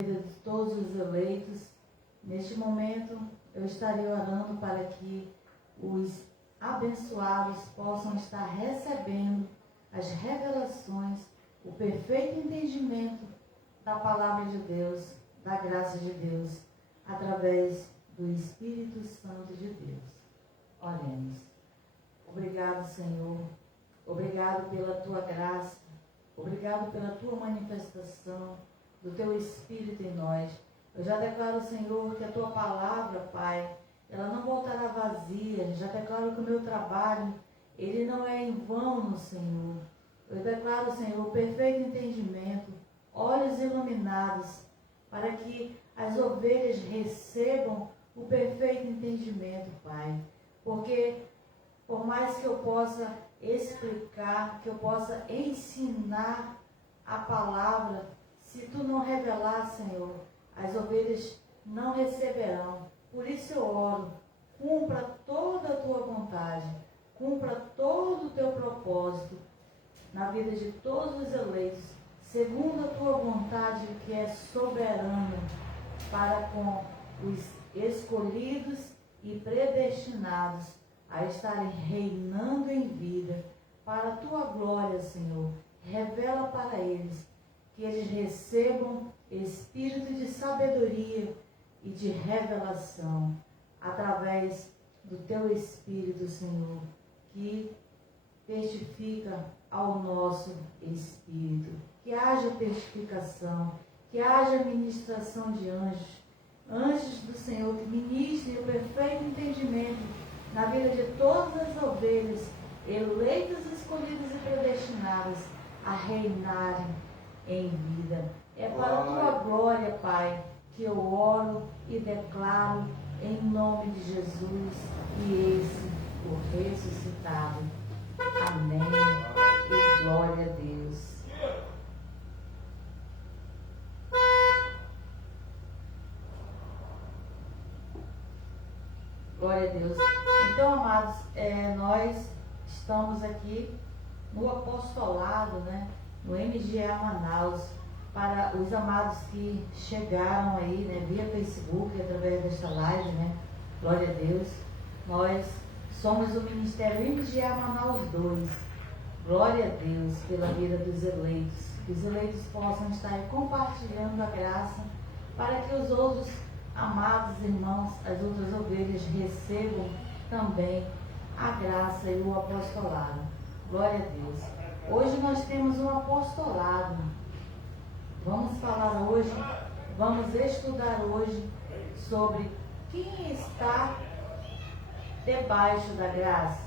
De todos os eleitos. Neste momento eu estarei orando para que os abençoados possam estar recebendo as revelações, o perfeito entendimento da palavra de Deus, da graça de Deus, através do Espírito Santo de Deus. Oremos. Obrigado, Senhor. Obrigado pela tua graça. Obrigado pela tua manifestação do teu Espírito em nós. Eu já declaro, Senhor, que a tua palavra, Pai, ela não voltará vazia. Já declaro que o meu trabalho, ele não é em vão, Senhor. Eu declaro, Senhor, perfeito entendimento, olhos iluminados, para que as ovelhas recebam o perfeito entendimento, Pai. Porque por mais que eu possa explicar, que eu possa ensinar a palavra, se tu não revelar, Senhor, as ovelhas não receberão. Por isso eu oro, cumpra toda a tua vontade, cumpra todo o teu propósito na vida de todos os eleitos, segundo a tua vontade que é soberana, para com os escolhidos e predestinados a estarem reinando em vida, para a tua glória, Senhor. Revela para eles que eles recebam espírito de sabedoria e de revelação, através do teu Espírito, Senhor, que testifica ao nosso espírito. Que haja testificação, que haja ministração de anjos, anjos do Senhor que ministrem o perfeito entendimento na vida de todas as ovelhas, eleitas, escolhidas e predestinadas a reinarem em vida. É para a tua glória, Pai, que eu oro e declaro em nome de Jesus e esse o ressuscitado. Amém. E glória a Deus. Glória a Deus. Então, amados, nós estamos aqui no apostolado, né? No MGA Manaus, para os amados que chegaram aí, né, via Facebook, através desta live, né? Glória a Deus. Nós somos o Ministério MGA Manaus 2. Glória a Deus pela vida dos eleitos. Que os eleitos possam estar compartilhando a graça para que os outros amados irmãos, as outras ovelhas, recebam também a graça e o apostolado. Glória a Deus. Hoje nós temos um apostolado. Vamos falar hoje, vamos estudar hoje sobre quem está debaixo da graça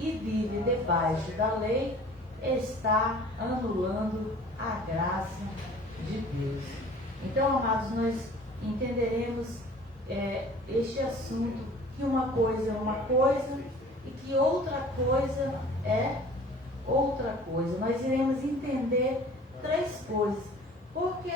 e vive debaixo da lei, está anulando a graça de Deus. Então, amados, nós entenderemos este assunto, que uma coisa é uma coisa e que outra coisa é outra coisa. Nós iremos entender três coisas. Porque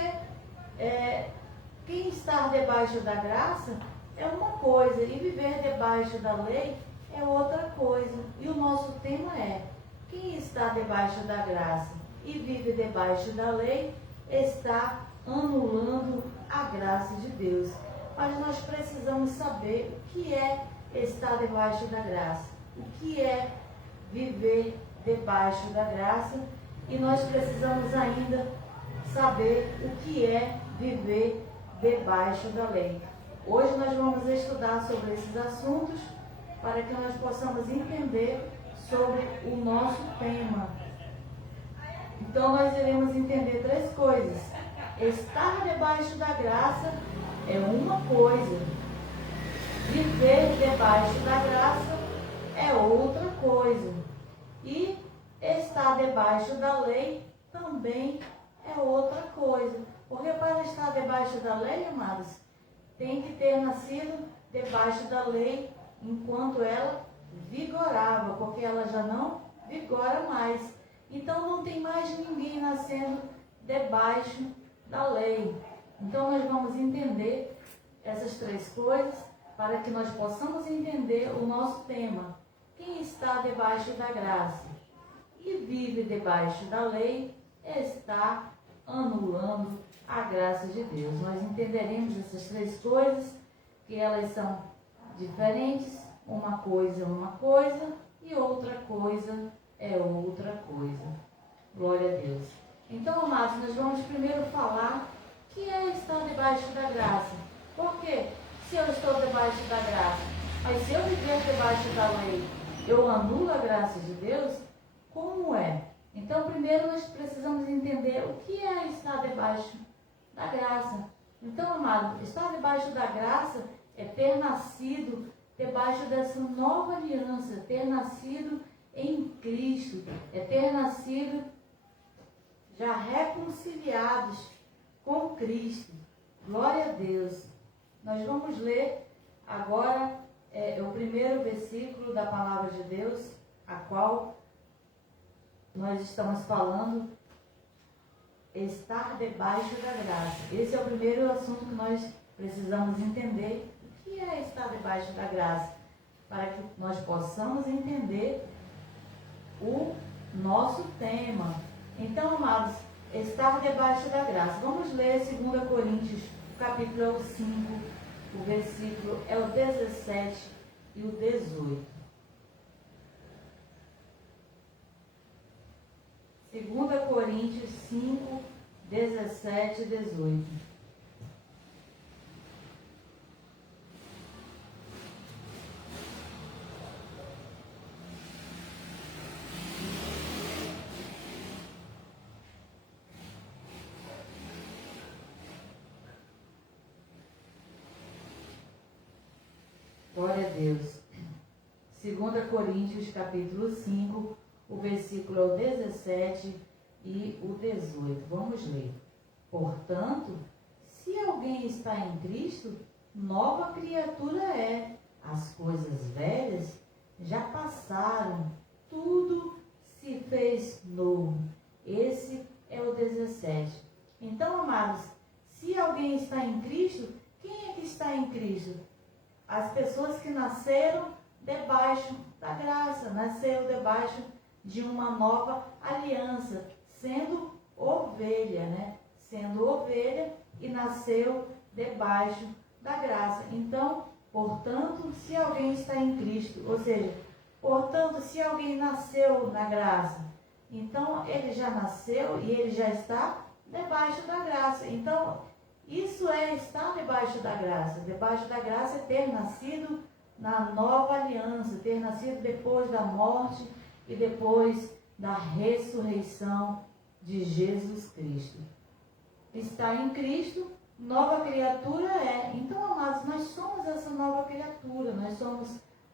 quem está debaixo da graça é uma coisa e viver debaixo da lei é outra coisa. E o nosso tema é: quem está debaixo da graça e vive debaixo da lei está anulando a graça de Deus. Mas nós precisamos saber o que é estar debaixo da graça, o que é viver debaixo da graça, e nós precisamos ainda saber o que é viver debaixo da lei. Hoje nós vamos estudar sobre esses assuntos para que nós possamos entender sobre o nosso tema. Então nós iremos entender três coisas. Estar debaixo da graça é uma coisa. Viver debaixo da graça é outra coisa. E estar debaixo da lei também é outra coisa. Porque para estar debaixo da lei, amados, tem que ter nascido debaixo da lei enquanto ela vigorava, porque ela já não vigora mais. Então não tem mais ninguém nascendo debaixo da lei. Então nós vamos entender essas três coisas para que nós possamos entender o nosso tema. Quem está debaixo da graça e vive debaixo da lei está anulando a graça de Deus. Nós entenderemos essas três coisas, que elas são diferentes, uma coisa é uma coisa e outra coisa é outra coisa. Glória a Deus. Então, amados, nós vamos primeiro falar que é estar debaixo da graça. Por quê? Se eu estou debaixo da graça, mas se eu viver debaixo da lei, eu anulo a graça de Deus? Como é? Então, primeiro nós precisamos entender o que é estar debaixo da graça. Então, amado, estar debaixo da graça é ter nascido debaixo dessa nova aliança, ter nascido em Cristo, é ter nascido já reconciliados com Cristo. Glória a Deus. Nós vamos ler agora o primeiro versículo da palavra de Deus, a qual nós estamos falando, estar debaixo da graça. Esse é o primeiro assunto que nós precisamos entender. O que é estar debaixo da graça? Para que nós possamos entender o nosso tema. Então, amados, estar debaixo da graça. Vamos ler 2 Coríntios, capítulo 5, o versículo é o 17 e o 18. 2 Coríntios 5, 17 e 18. Glória a Deus. 2 Coríntios, capítulo 5, o versículo é o 17 e o 18. Vamos ler. Portanto, se alguém está em Cristo, nova criatura é. As coisas velhas já passaram, tudo se fez novo. Esse é o 17. Então, amados, se alguém está em Cristo, quem é que está em Cristo? As pessoas que nasceram debaixo da graça, nasceram debaixo de uma nova aliança, sendo ovelha, né? Sendo ovelha e nasceu debaixo da graça. Então, portanto, se alguém está em Cristo, ou seja, portanto, se alguém nasceu na graça, então ele já nasceu e ele já está debaixo da graça. Então, isso é estar debaixo da graça. Debaixo da graça é ter nascido na nova aliança, ter nascido depois da morte e depois da ressurreição de Jesus Cristo. Está em Cristo, nova criatura é. Então, amados, nós somos essa nova criatura, nós somos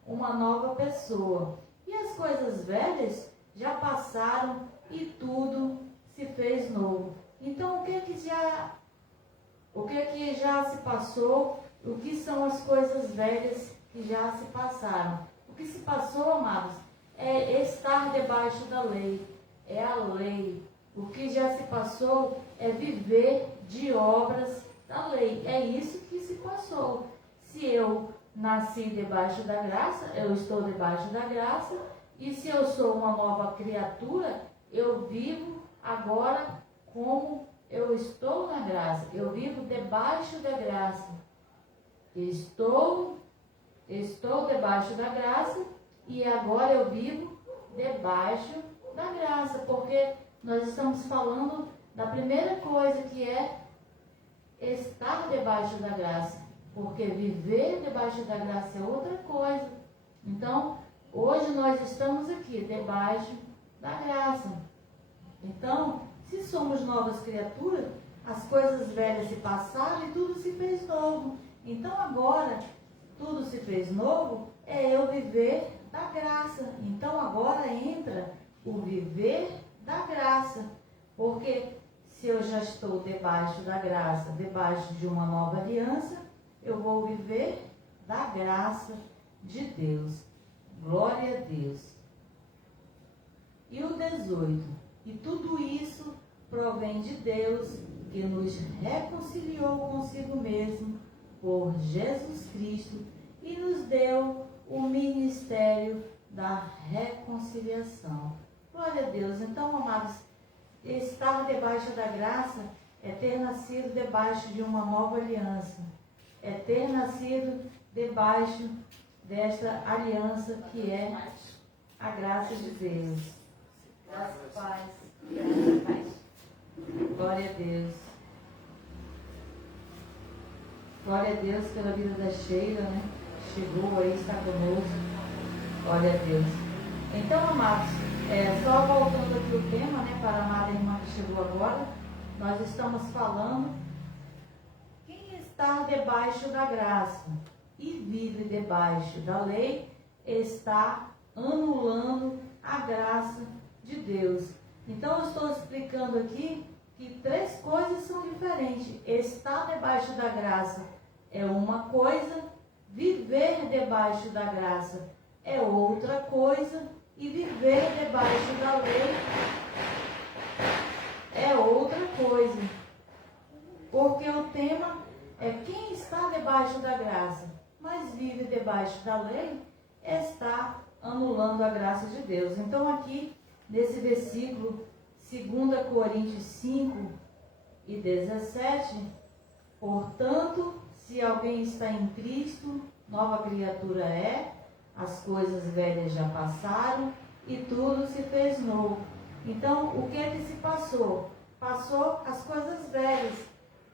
uma nova pessoa. E as coisas velhas já passaram e tudo se fez novo. Então, o que é que já se passou? O que são as coisas velhas que já se passaram? O que se passou, amados, é estar debaixo da lei, é a lei. O que já se passou é viver de obras da lei. É isso que se passou. Se eu nasci debaixo da graça, eu estou debaixo da graça, e se eu sou uma nova criatura, eu vivo agora como eu estou na graça. Eu vivo debaixo da graça. Estou debaixo da graça e agora eu vivo debaixo da graça, porque nós estamos falando da primeira coisa, que é estar debaixo da graça, porque viver debaixo da graça é outra coisa. Então, hoje nós estamos aqui debaixo da graça. Então, se somos novas criaturas, as coisas velhas se passaram e tudo se fez novo. Então agora, tudo se fez novo, é eu viver da graça. Então agora entra o viver da graça. Porque se eu já estou debaixo da graça, debaixo de uma nova aliança, eu vou viver da graça de Deus. Glória a Deus. E o 18. E tudo isso provém de Deus, que nos reconciliou consigo mesmo por Jesus Cristo e nos deu o ministério da reconciliação. Glória a Deus. Então, amados, estar debaixo da graça é ter nascido debaixo de uma nova aliança, é ter nascido debaixo desta aliança que é a graça de Deus. Graça e paz. Graça e paz. Glória a Deus. Glória a Deus pela vida da Sheila, né? Chegou aí, está conosco. Glória a Deus. Então, amados, só voltando aqui o tema, né, para a amada irmã que chegou agora, nós estamos falando quem está debaixo da graça e vive debaixo da lei está anulando a graça de Deus. Então, eu estou explicando aqui que 3 coisas são diferentes. Estar debaixo da graça é uma coisa, viver debaixo da graça é outra coisa, e viver debaixo da lei é outra coisa. Porque o tema é quem está debaixo da graça, mas vive debaixo da lei, está anulando a graça de Deus. Então aqui, nesse versículo 2 Coríntios 5 e 17, portanto, se alguém está em Cristo, nova criatura é, as coisas velhas já passaram e tudo se fez novo. Então, o que é que se passou? Passou as coisas velhas.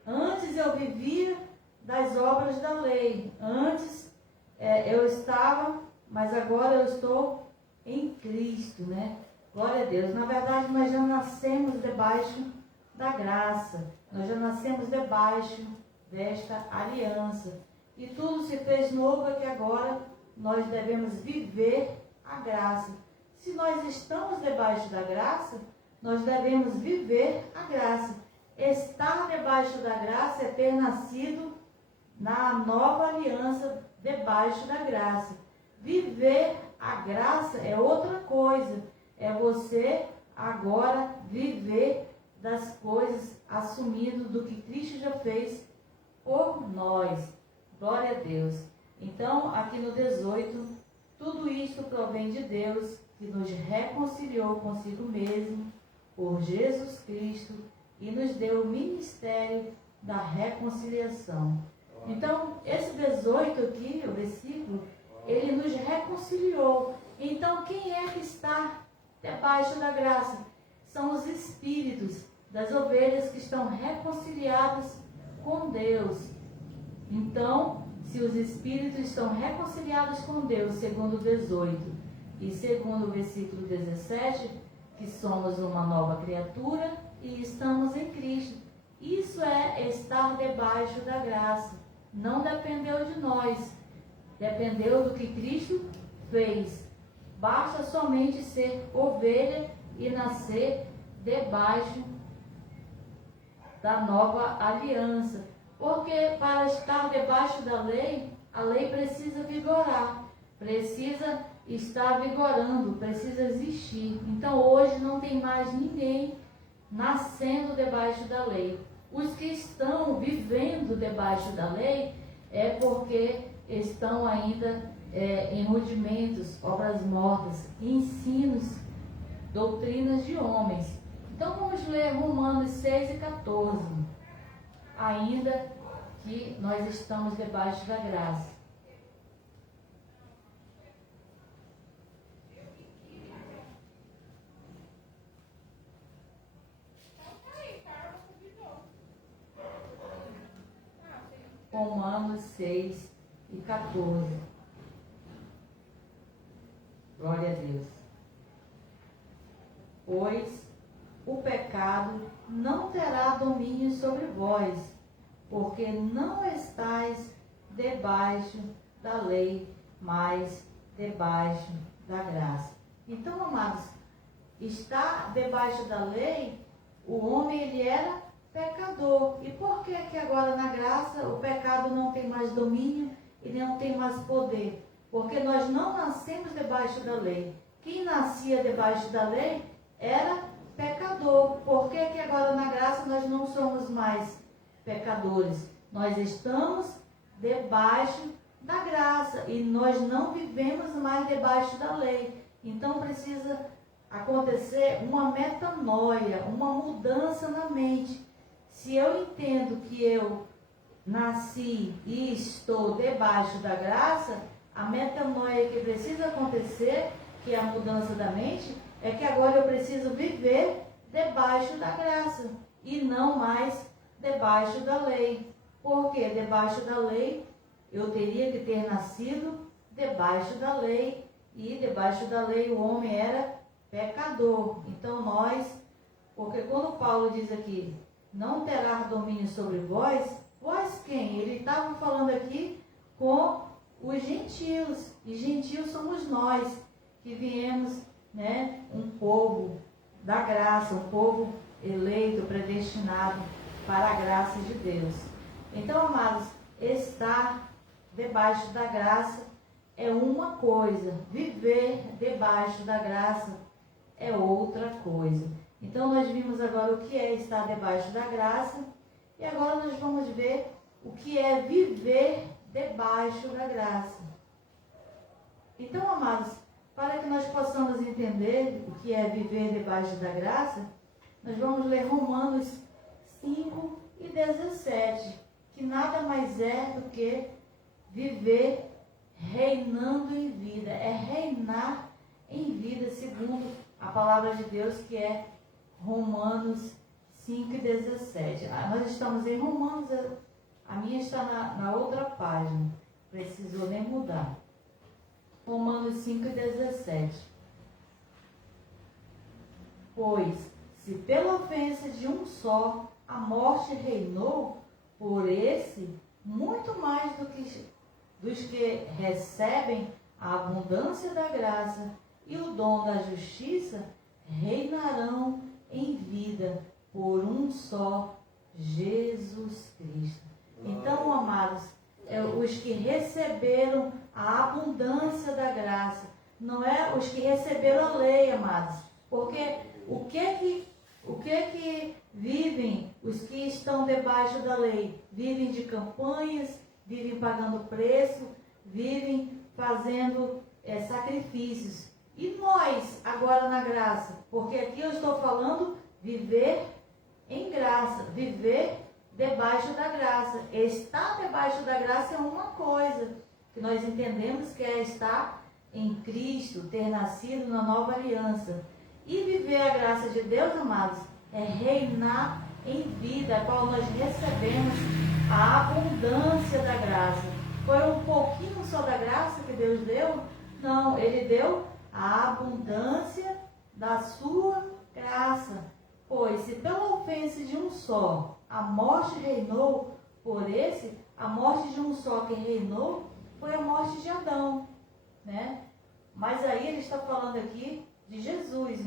Antes eu vivia das obras da lei. Antes eu estava, mas agora eu estou em Cristo, né? Glória a Deus. Na verdade, nós já nascemos debaixo da graça. Nós já nascemos debaixo desta aliança. E tudo se fez novo, é que agora nós devemos viver a graça. Se nós estamos debaixo da graça, nós devemos viver a graça. Estar debaixo da graça é ter nascido na nova aliança debaixo da graça. Viver a graça é outra coisa. É você agora viver das coisas, assumindo do que Cristo já fez por nós. Glória a Deus. Então, aqui no 18, tudo isto provém de Deus, que nos reconciliou consigo mesmo, por Jesus Cristo, e nos deu o ministério da reconciliação. Então, esse 18 aqui, o versículo, ele nos reconciliou. Então, quem é que está debaixo da graça? São os espíritos das ovelhas que estão reconciliadas com Deus. Então, se os espíritos estão reconciliados com Deus, segundo o 18, e segundo o versículo 17, que somos uma nova criatura e estamos em Cristo. Isso é estar debaixo da graça. Não dependeu de nós, dependeu do que Cristo fez. Basta somente ser ovelha e nascer debaixo da nova aliança. Porque para estar debaixo da lei, a lei precisa vigorar, precisa estar vigorando, precisa existir. Então hoje não tem mais ninguém nascendo debaixo da lei. Os que estão vivendo debaixo da lei é porque estão ainda em rudimentos, obras mortas, ensinos, doutrinas de homens. Então vamos ler Romanos 6 e 14. Ainda que nós estamos debaixo da graça. Romanos 6 e 14. Glória a Deus. Pois o pecado não terá domínio sobre vós, porque não estáis debaixo da lei, mas debaixo da graça. Então, amados, estar debaixo da lei, o homem ele era pecador. E por que que agora na graça o pecado não tem mais domínio e não tem mais poder? Porque nós não nascemos debaixo da lei. Quem nascia debaixo da lei era pecador. Por que que agora na graça nós não somos mais pecadores? Nós estamos debaixo da graça e nós não vivemos mais debaixo da lei. Então precisa acontecer uma metanoia, uma mudança na mente. Se eu entendo que eu nasci e estou debaixo da graça, a metanoia que precisa acontecer, que é a mudança da mente, é que agora eu preciso viver debaixo da graça e não mais debaixo da lei. Porque debaixo da lei eu teria que ter nascido debaixo da lei, e debaixo da lei o homem era pecador. Então porque quando Paulo diz aqui, não terá domínio sobre vós, vós quem? Ele estava falando aqui com os gentios, e gentios somos nós, que viemos, um povo da graça, um povo eleito, predestinado para a graça de Deus. Então, amados, estar debaixo da graça é uma coisa, viver debaixo da graça é outra coisa. Então, nós vimos agora o que é estar debaixo da graça, e agora nós vamos ver o que é viver debaixo da graça. Então, amados, para que nós possamos entender o que é viver debaixo da graça, nós vamos ler Romanos 5 e 17, que nada mais é do que viver reinando em vida, é reinar em vida segundo a palavra de Deus, que é Romanos 5 e 17. Nós estamos em Romanos, a minha está na outra página, precisou nem mudar. Romanos 5 e 17. Pois, se pela ofensa de um só a morte reinou, por esse, muito mais dos que recebem a abundância da graça e o dom da justiça, reinarão em vida por um só, Jesus Cristo. Então, amados, os que receberam a abundância da graça, não é os que receberam a lei, amados, porque o que vivem os que estão debaixo da lei? Vivem de campanhas, vivem pagando preço, vivem fazendo sacrifícios. E nós, agora na graça? Porque aqui eu estou falando viver em graça, viver debaixo da graça. Estar debaixo da graça é uma coisa, que nós entendemos que é estar em Cristo, ter nascido na nova aliança. E viver a graça de Deus, amados, é reinar em vida, a qual nós recebemos a abundância da graça. Foi um pouquinho só da graça que Deus deu? Não, Ele deu a abundância da sua graça. Pois, se pela ofensa de um só a morte reinou, por esse, a morte de um só que reinou foi a morte de Adão, Mas aí ele está falando aqui de Jesus,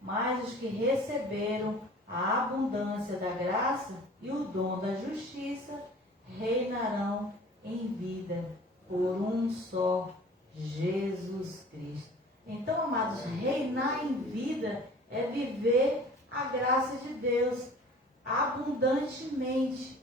Mas os que receberam a abundância da graça e o dom da justiça reinarão em vida por um só, Jesus Cristo. Então, amados, reinar em vida é viver a graça de Deus abundantemente,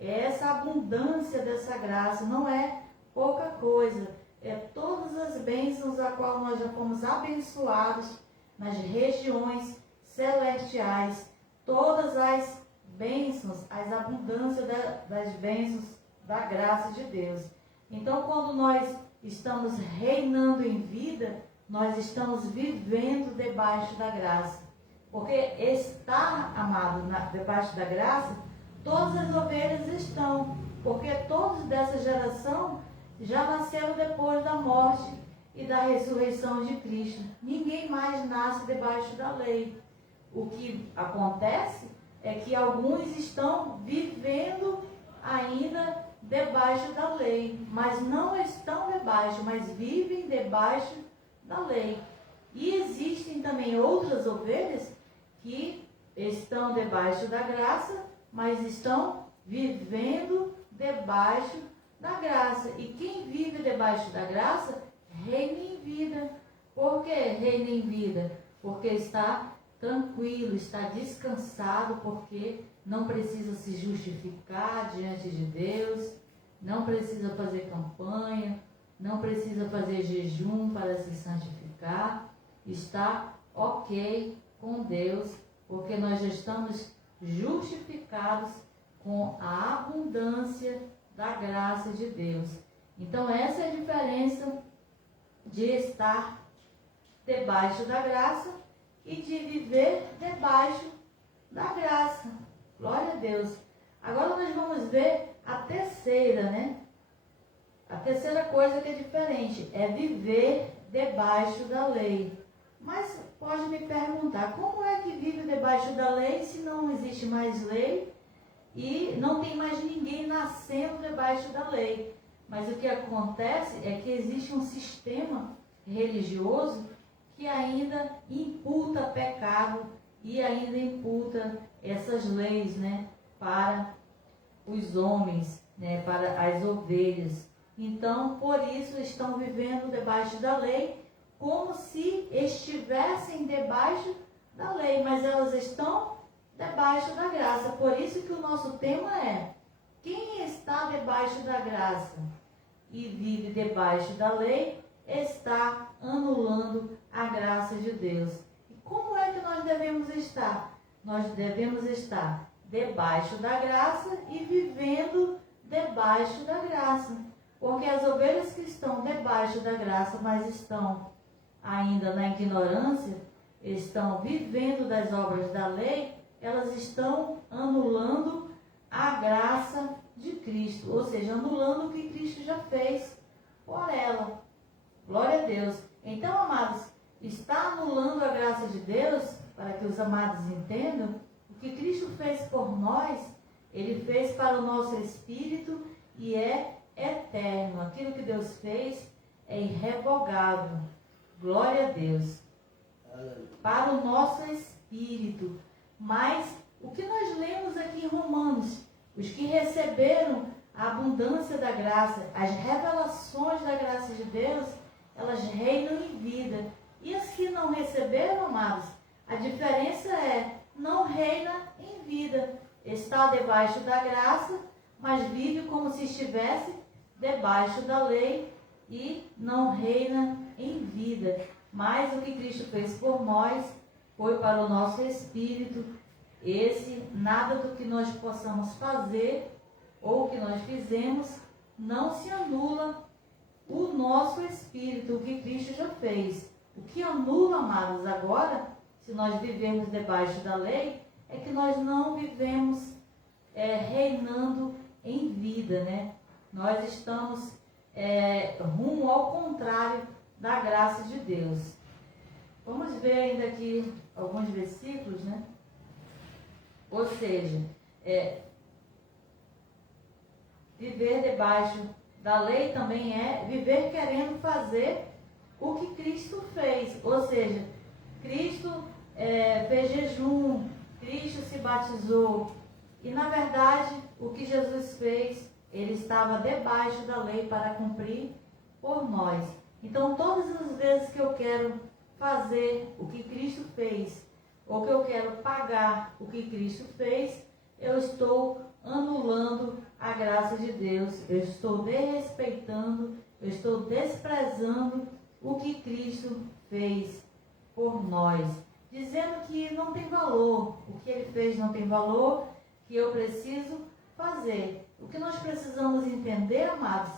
Essa abundância dessa graça não é pouca coisa, é todas as bênçãos a qual nós já fomos abençoados nas regiões celestiais, todas as bênçãos, as abundâncias das bênçãos da graça de Deus. Então, quando nós estamos reinando em vida, nós estamos vivendo debaixo da graça. Porque estar, amado, debaixo da graça, todas as ovelhas estão. Porque todos dessa geração já nasceram depois da morte e da ressurreição de Cristo. Ninguém mais nasce debaixo da lei. O que acontece é que alguns estão vivendo ainda debaixo da lei, mas não estão debaixo, mas vivem debaixo da lei. E existem também outras ovelhas que estão debaixo da graça, mas estão vivendo debaixo da graça. E quem vive debaixo da graça, reina em vida. Por que reina em vida? Porque está tranquilo, está descansado, porque não precisa se justificar diante de Deus, não precisa fazer campanha, não precisa fazer jejum para se santificar, está ok com Deus, porque nós já estamos justificados com a abundância da graça de Deus. Então essa é a diferença de estar debaixo da graça e de viver debaixo da graça. Glória a Deus. Agora nós vamos ver a terceira, né? A terceira coisa que é diferente é viver debaixo da lei. Mas pode me perguntar, como é que vive debaixo da lei se não existe mais lei e não tem mais ninguém nascendo debaixo da lei? Mas o que acontece é que existe um sistema religioso que ainda imputa pecado e ainda imputa essas leis, né, para os homens, né, para as ovelhas. Então, por isso estão vivendo debaixo da lei, como se estivessem debaixo da lei, mas elas estão debaixo da graça. Por isso que o nosso tema é: quem está debaixo da graça e vive debaixo da lei, está anulando a graça de Deus. E como é que nós devemos estar? Nós devemos estar debaixo da graça e vivendo debaixo da graça. Porque as ovelhas que estão debaixo da graça, mas estão ainda na ignorância, estão vivendo das obras da lei, elas estão anulando a graça de Cristo, ou seja, anulando o que Cristo já fez por ela. Glória a Deus. Então, amados, está anulando a graça de Deus, para que os amados entendam, o que Cristo fez por nós, Ele fez para o nosso espírito e é eterno. Aquilo que Deus fez é irrevogável. Glória a Deus. Para o nosso espírito. Mas o que nós lemos aqui em Romanos, os que receberam a abundância da graça, as revelações da graça de Deus, elas reinam em vida. E as que não receberam, amados, a diferença é, não reina em vida. Está debaixo da graça, mas vive como se estivesse debaixo da lei e não reina em vida. Mas o que Cristo fez por nós foi para o nosso espírito. Esse, nada do que nós possamos fazer ou que nós fizemos, não se anula o nosso espírito, o que Cristo já fez. O que anula, amados, agora, se nós vivemos debaixo da lei, é que nós não vivemos reinando em vida, né? Nós estamos rumo ao contrário da graça de Deus. Vamos ver ainda aqui alguns versículos, né? Ou seja, viver debaixo da lei também é viver querendo fazer o que Cristo fez. Ou seja, Cristo fez jejum, Cristo se batizou. E na verdade, o que Jesus fez, Ele estava debaixo da lei para cumprir por nós. Então, todas as vezes que eu quero fazer o que Cristo fez, ou que eu quero pagar o que Cristo fez, eu estou anulando a graça de Deus, eu estou desrespeitando, eu estou desprezando o que Cristo fez por nós, dizendo que não tem valor, o que Ele fez não tem valor, que eu preciso fazer. O que nós precisamos entender, amados,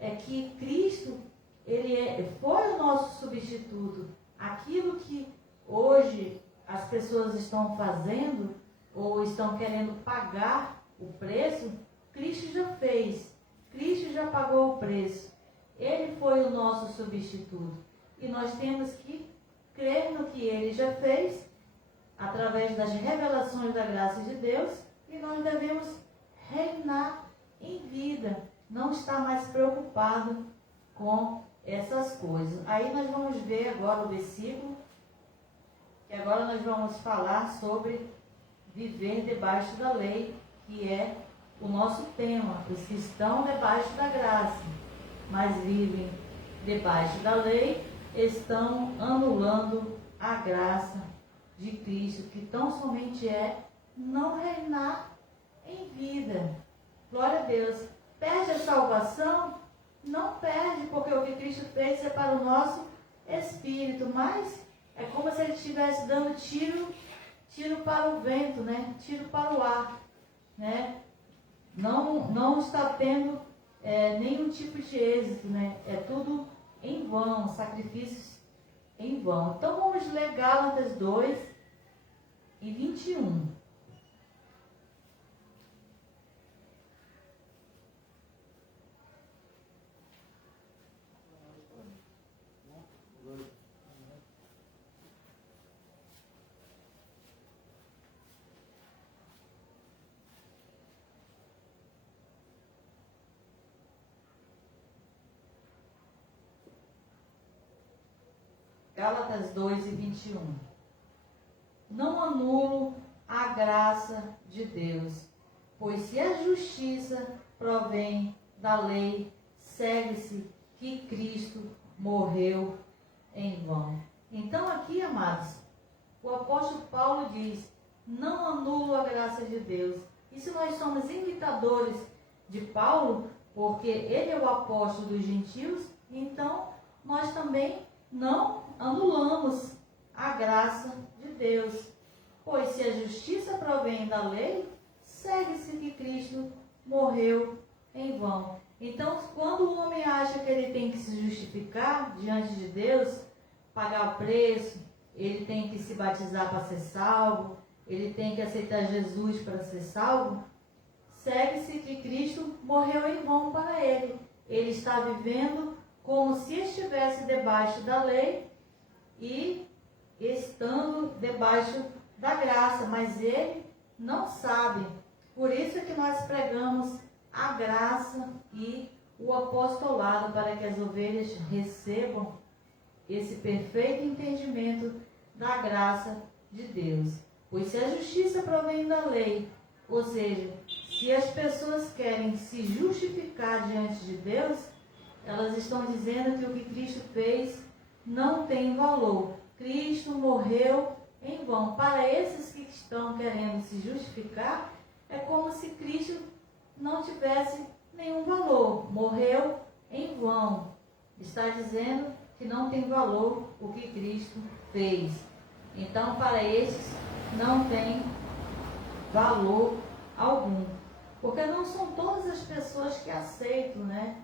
é que Cristo, Ele foi o nosso substituto. Aquilo que hoje as pessoas estão fazendo, ou estão querendo pagar o preço, Cristo já fez. Cristo já pagou o preço. Ele foi o nosso substituto. E nós temos que crer no que Ele já fez, através das revelações da graça de Deus, e nós devemos reinar em vida, não estar mais preocupado com essas coisas. Aí nós vamos ver agora o versículo, que agora nós vamos falar sobre viver debaixo da lei, que é o nosso tema. Os que estão debaixo da graça, mas vivem debaixo da lei, estão anulando a graça de Cristo, que tão somente é não reinar em vida. Glória a Deus. Perde a salvação? Não perde, porque o que Cristo fez é para o nosso espírito, mas é como se Ele estivesse dando tiro tiro para o vento, né? Tiro para o ar, né? Não está tendo nenhum tipo de êxito, né? É tudo em vão, sacrifícios em vão. Então vamos ler Gálatas 2 e 21. Gálatas 2 e 21. Não anulo a graça de Deus, pois se a justiça provém da lei, segue-se que Cristo morreu em vão. Então aqui, amados, o apóstolo Paulo diz, não anulo a graça de Deus. E se nós somos imitadores de Paulo, porque ele é o apóstolo dos gentios, então nós também não anulamos a graça de Deus. Pois se a justiça provém da lei, segue-se que Cristo morreu em vão. Então, quando o homem acha que ele tem que se justificar diante de Deus, pagar o preço, ele tem que se batizar para ser salvo, ele tem que aceitar Jesus para ser salvo, segue-se que Cristo morreu em vão para ele. Ele está vivendo como se estivesse debaixo da lei e estando debaixo da graça, mas ele não sabe. Por isso é que nós pregamos a graça e o apostolado, para que as ovelhas recebam esse perfeito entendimento da graça de Deus. Pois se a justiça provém da lei, ou seja, se as pessoas querem se justificar diante de Deus, elas estão dizendo que o que Cristo fez não tem valor. Cristo morreu em vão. Para esses que estão querendo se justificar, é como se Cristo não tivesse nenhum valor. Morreu em vão. Está dizendo que não tem valor o que Cristo fez. Então, para esses, não tem valor algum. Porque não são todas as pessoas que aceitam, né,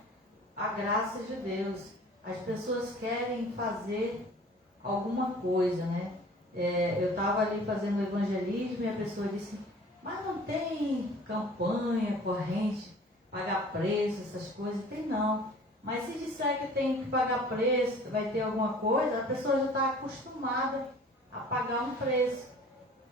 a graça de Deus. As pessoas querem fazer alguma coisa, né? Eu estava ali fazendo evangelismo e a pessoa disse, mas não tem campanha, corrente, pagar preço, essas coisas? Tem não. Mas se disser que tem que pagar preço, vai ter alguma coisa, a pessoa já está acostumada a pagar um preço.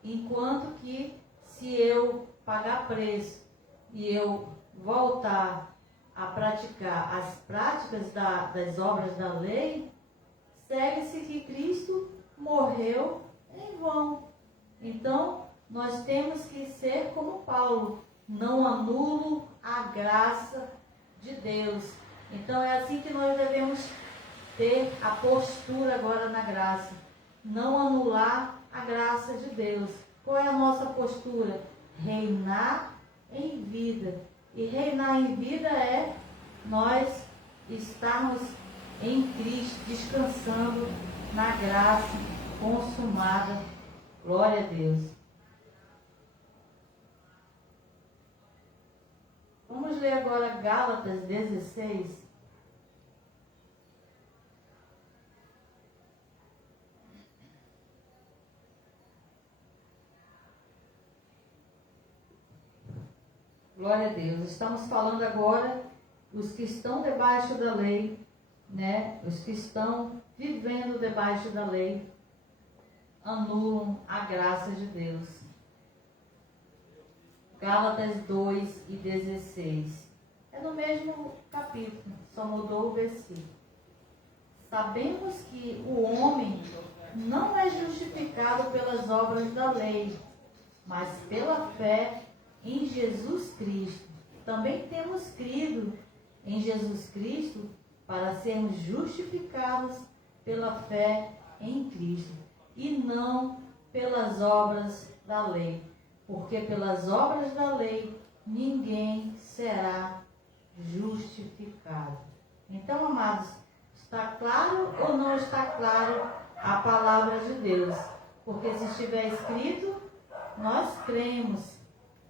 Enquanto que se eu pagar preço e eu voltar a praticar as práticas das obras da lei, segue-se que Cristo morreu em vão. Então, nós temos que ser como Paulo, não anulo a graça de Deus. Então, é assim que nós devemos ter a postura agora na graça, não anular a graça de Deus. Qual é a nossa postura? Reinar em vida. E reinar em vida é nós estarmos em Cristo, descansando na graça consumada. Glória a Deus. Vamos ler agora Gálatas 16. Glória a Deus. Estamos falando agora os que estão debaixo da lei, né? Os que estão vivendo debaixo da lei anulam a graça de Deus. Gálatas 2 e 16. É no mesmo capítulo, só mudou o versículo. Sabemos que o homem não é justificado pelas obras da lei, mas pela fé em Jesus Cristo. Também temos crido em Jesus Cristo para sermos justificados pela fé em Cristo e não pelas obras da lei, porque pelas obras da lei ninguém será justificado. Então, amados, está claro ou não está claro a palavra de Deus? Porque se estiver escrito, nós cremos.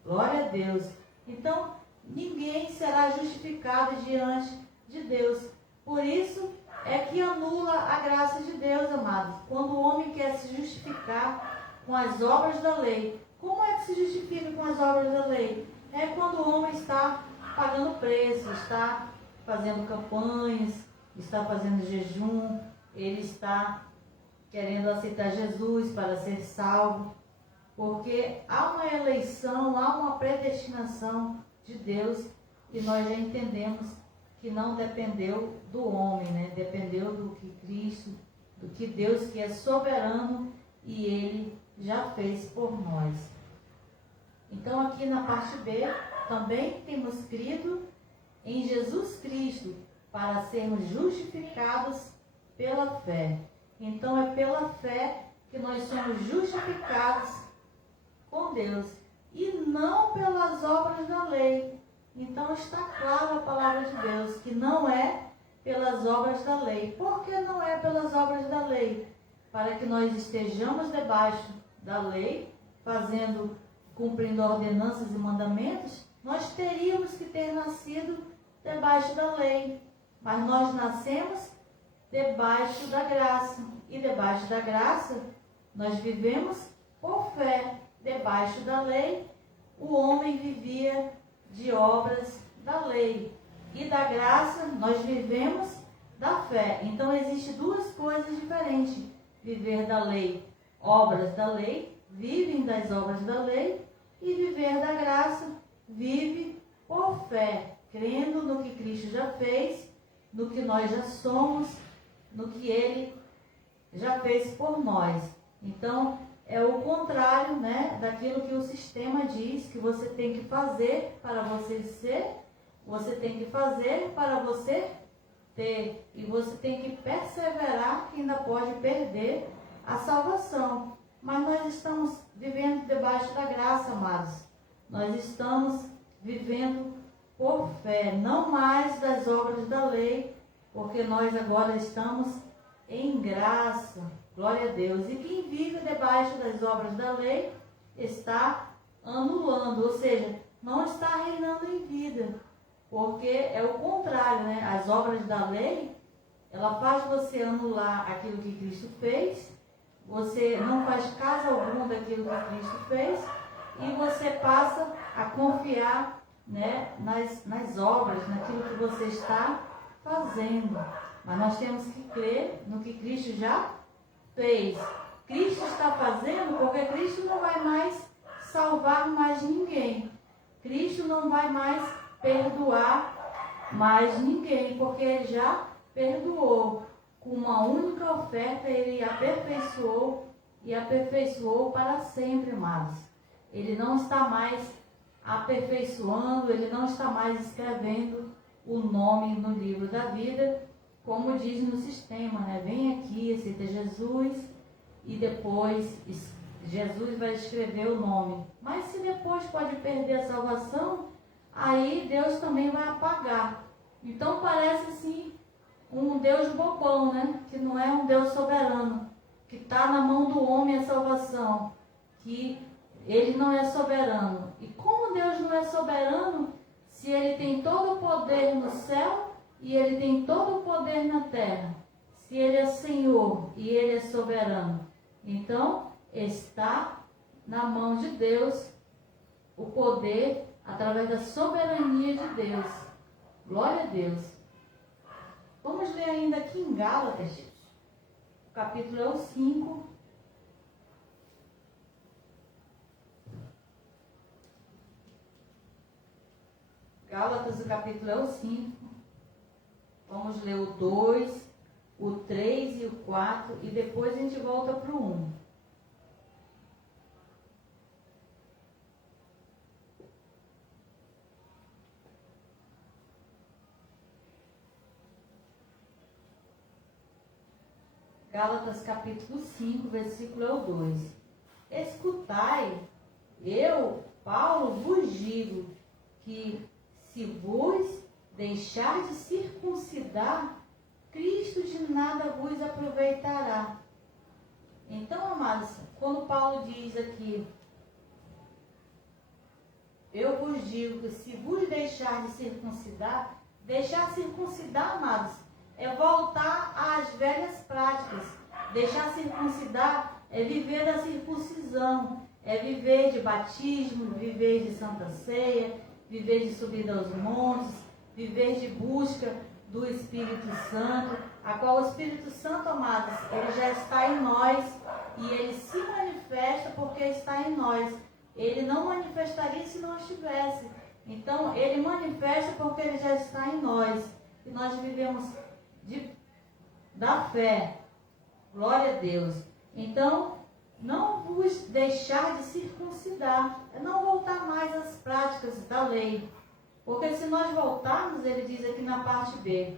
Glória a Deus. Então, ninguém será justificado diante de Deus. Por isso é que anula a graça de Deus, amados. Quando o homem quer se justificar com as obras da lei. Como é que se justifica com as obras da lei? É quando o homem está pagando preço, está fazendo campanhas, está fazendo jejum, ele está querendo aceitar Jesus para ser salvo. Porque há uma eleição, há uma predestinação de Deus e nós já entendemos que não dependeu do homem, né? Dependeu do que Cristo, do que Deus, que é soberano, e Ele já fez por nós. Então aqui na parte B também temos crido em Jesus Cristo para sermos justificados pela fé. Então é pela fé que nós somos justificados com Deus e não pelas obras da lei. Então está claro a palavra de Deus que não é pelas obras da lei. Por que não é pelas obras da lei? Para que nós estejamos debaixo da lei, cumprindo ordenanças e mandamentos, nós teríamos que ter nascido debaixo da lei. Mas nós nascemos debaixo da graça. E debaixo da graça, nós vivemos por fé. Debaixo da lei, o homem vivia de obras da lei. E da graça, nós vivemos da fé. Então, existem duas coisas diferentes. Viver da lei, obras da lei, vivem das obras da lei. E viver da graça, vive por fé, crendo no que Cristo já fez, no que nós já somos, no que Ele já fez por nós. Então, é o contrário, né, daquilo que o sistema diz que você tem que fazer para você ser, você tem que fazer para você ter. E você tem que perseverar, que ainda pode perder a salvação. Mas nós estamos vivendo debaixo da graça, amados. Nós estamos vivendo por fé, não mais das obras da lei, porque nós agora estamos em graça. Glória a Deus. E quem vive debaixo das obras da lei está anulando, ou seja, não está reinando em vida. Porque é o contrário, né? As obras da lei, ela faz você anular aquilo que Cristo fez, você não faz caso algum daquilo que Cristo fez, e você passa a confiar, né, nas obras, naquilo que você está fazendo. Mas nós temos que crer no que Cristo já fez. Cristo está fazendo, porque Cristo não vai mais salvar mais ninguém. Cristo não vai mais perdoar mais ninguém, porque Ele já perdoou. Com uma única oferta, Ele aperfeiçoou e aperfeiçoou para sempre, amados. Ele não está mais aperfeiçoando, Ele não está mais escrevendo o nome no livro da vida, como diz no sistema, né? Vem aqui, aceita Jesus, e depois Jesus vai escrever o nome. Mas se depois pode perder a salvação, aí Deus também vai apagar. Então parece assim um Deus bobão, né? Que não é um Deus soberano, que está na mão do homem a salvação, que Ele não é soberano. E como Deus não é soberano, se Ele tem todo o poder no céu e Ele tem todo o poder na terra? Se Ele é Senhor e Ele é soberano, então está na mão de Deus o poder através da soberania de Deus. Glória a Deus. Vamos ler ainda aqui em Gálatas, o capítulo é o 5. Gálatas, o capítulo é o 5. Vamos ler o 2, o 3 e o 4 e depois a gente volta para o 1. Gálatas capítulo 5, versículo é o 2. Escutai, eu, Paulo, vos digo que se vos deixar de circuncidar, Cristo de nada vos aproveitará. Então, amados, quando Paulo diz aqui eu vos digo que se vos deixar de circuncidar, deixar circuncidar, amados, é voltar às velhas práticas. Deixar circuncidar é viver da circuncisão, é viver de batismo, viver de santa ceia, viver de subida aos montes, viver de busca do Espírito Santo, a qual o Espírito Santo, amados, ele já está em nós e ele se manifesta porque está em nós. Ele não manifestaria se não estivesse. Então, ele manifesta porque ele já está em nós. E nós vivemos da fé. Glória a Deus. Então, não vos deixar de circuncidar. É não voltar mais às práticas da lei. Porque se nós voltarmos, ele diz aqui na parte B,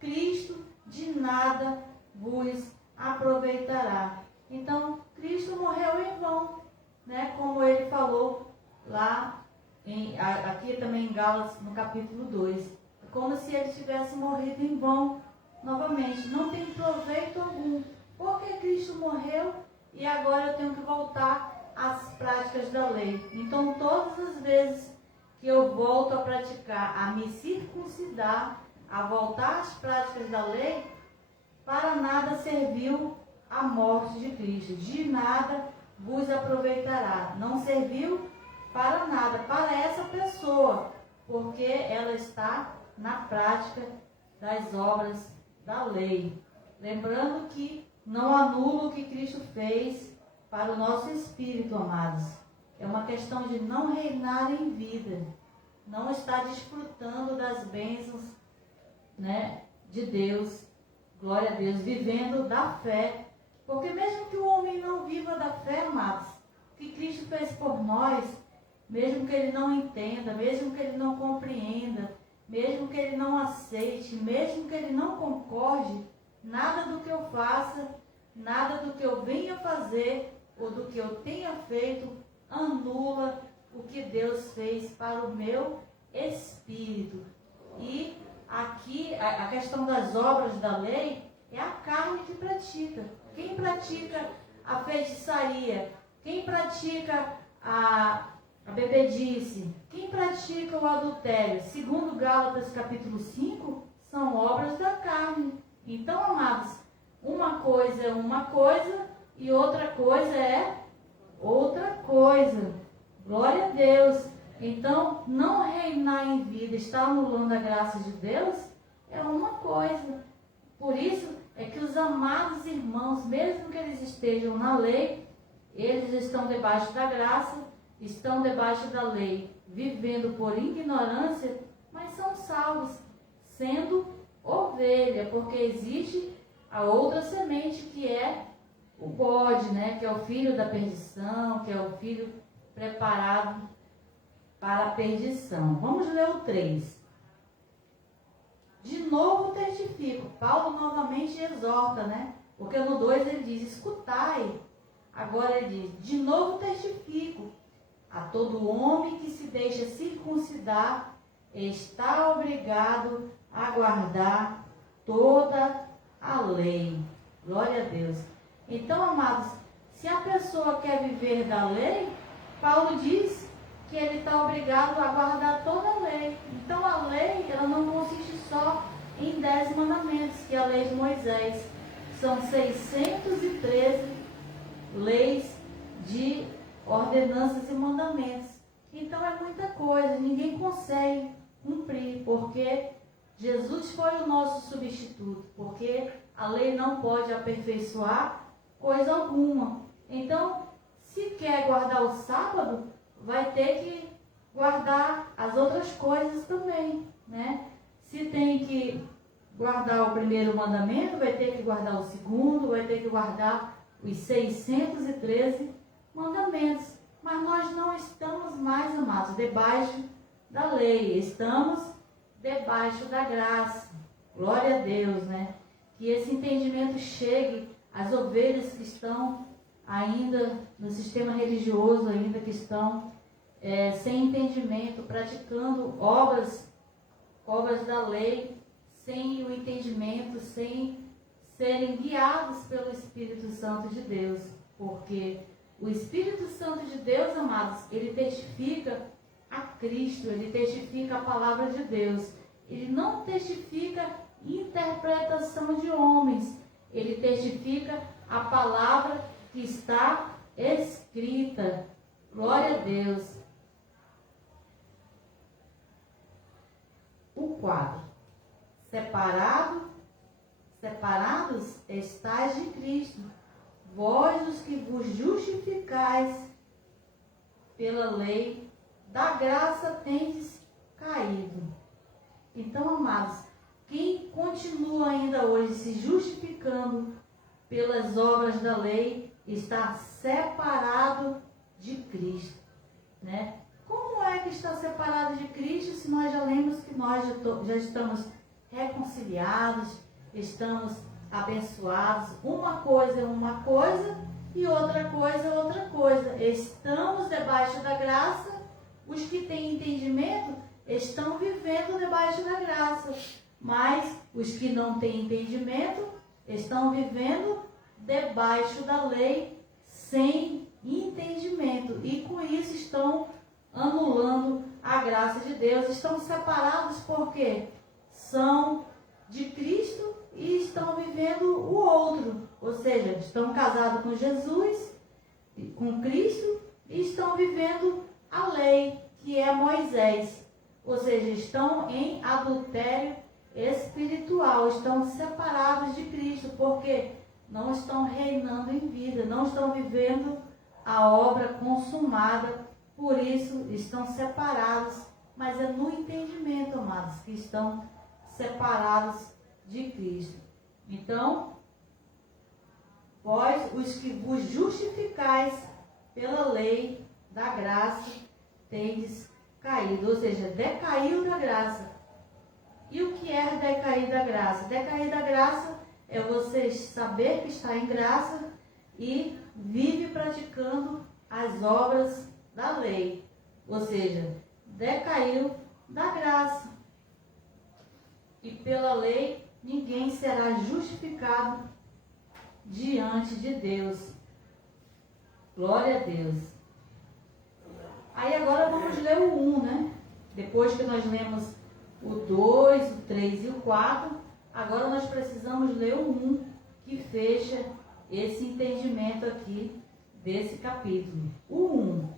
Cristo de nada vos aproveitará. Então, Cristo morreu em vão, né? Como ele falou lá, aqui também em Gálatas, no capítulo 2. É como se ele tivesse morrido em vão novamente. Não tem proveito algum. Porque Cristo morreu e agora eu tenho que voltar às práticas da lei. Então, todas as vezes que eu volto a praticar, a me circuncidar, a voltar às práticas da lei, para nada serviu a morte de Cristo. De nada vos aproveitará. Não serviu para nada, para essa pessoa, porque ela está na prática das obras da lei. Lembrando que não anula o que Cristo fez para o nosso espírito, amados. É uma questão de não reinar em vida, não estar desfrutando das bênçãos, né, de Deus, glória a Deus, vivendo da fé. Porque mesmo que o homem não viva da fé, amados, o que Cristo fez por nós, mesmo que ele não entenda, mesmo que ele não compreenda, mesmo que ele não aceite, mesmo que ele não concorde, nada do que eu faça, nada do que eu venha fazer ou do que eu tenha feito anula o que Deus fez para o meu espírito. E aqui a questão das obras da lei é a carne que pratica. Quem pratica a feitiçaria, quem pratica a bebedice, quem pratica o adultério, segundo Gálatas capítulo 5, são obras da carne. Então, amados, uma coisa é uma coisa e outra coisa é outra coisa. Glória a Deus. Então, não reinar em vida, estar anulando a graça de Deus, é uma coisa. Por isso é que os amados irmãos, mesmo que eles estejam na lei, eles estão debaixo da graça, estão debaixo da lei, vivendo por ignorância, mas são salvos, sendo ovelha, porque existe a outra semente que é o bode, né? Que é o filho da perdição, que é o filho preparado para a perdição. Vamos ler o 3. De novo testifico. Paulo novamente exorta, né? Porque no 2 ele diz, escutai. Agora ele diz, de novo testifico. A todo homem que se deixa circuncidar está obrigado a guardar toda a lei. Glória a Deus. Então, amados, se a pessoa quer viver da lei, Paulo diz que ele está obrigado a guardar toda a lei. Então, a lei, ela não consiste só em 10 mandamentos, que é a lei de Moisés. São 613 leis de ordenanças e mandamentos. Então, é muita coisa, ninguém consegue cumprir, porque Jesus foi o nosso substituto, porque a lei não pode aperfeiçoar coisa alguma. Então, se quer guardar o sábado, vai ter que guardar as outras coisas também, né? Se tem que guardar o primeiro mandamento, vai ter que guardar o segundo, vai ter que guardar os 613 mandamentos. Mas nós não estamos mais, amados, debaixo da lei, estamos debaixo da graça. Glória a Deus, né? Que esse entendimento chegue às ovelhas que estão ainda no sistema religioso, ainda que estão sem entendimento, praticando obras da lei, sem o entendimento, sem serem guiados pelo Espírito Santo de Deus. Porque o Espírito Santo de Deus, amados, ele testifica Cristo, ele testifica a palavra de Deus. Ele não testifica interpretação de homens, ele testifica a palavra que está escrita. Glória a Deus. O 4. Separados estáis de Cristo, vós os que vos justificais pela lei, da graça tendes caído. Então, amados, quem continua ainda hoje se justificando pelas obras da lei está separado de Cristo, né? Como é que está separado de Cristo se nós já lemos que nós já estamos reconciliados, estamos abençoados? Uma coisa é uma coisa e outra coisa é outra coisa. Estamos debaixo da graça, os que têm entendimento estão vivendo debaixo da graça, mas os que não têm entendimento estão vivendo debaixo da lei sem entendimento, e com isso estão anulando a graça de Deus. Estão separados porque são de Cristo e estão vivendo o outro, ou seja, estão casados com Jesus, com Cristo, e estão vivendo a lei, que é Moisés, ou seja, estão em adultério espiritual, estão separados de Cristo, porque não estão reinando em vida, não estão vivendo a obra consumada, por isso estão separados, mas é no entendimento, amados, que estão separados de Cristo. Então, vós, os que vos justificais pela lei da graça, tendes caído, ou seja, decaiu da graça. E o que é decair da graça? Decair da graça é você saber que está em graça e vive praticando as obras da lei. Ou seja, decaiu da graça. E pela lei ninguém será justificado diante de Deus. Glória a Deus. Aí agora vamos ler o 1, né? Depois que nós lemos o 2, o 3 e o 4, agora nós precisamos ler o 1, que fecha esse entendimento aqui desse capítulo. O 1.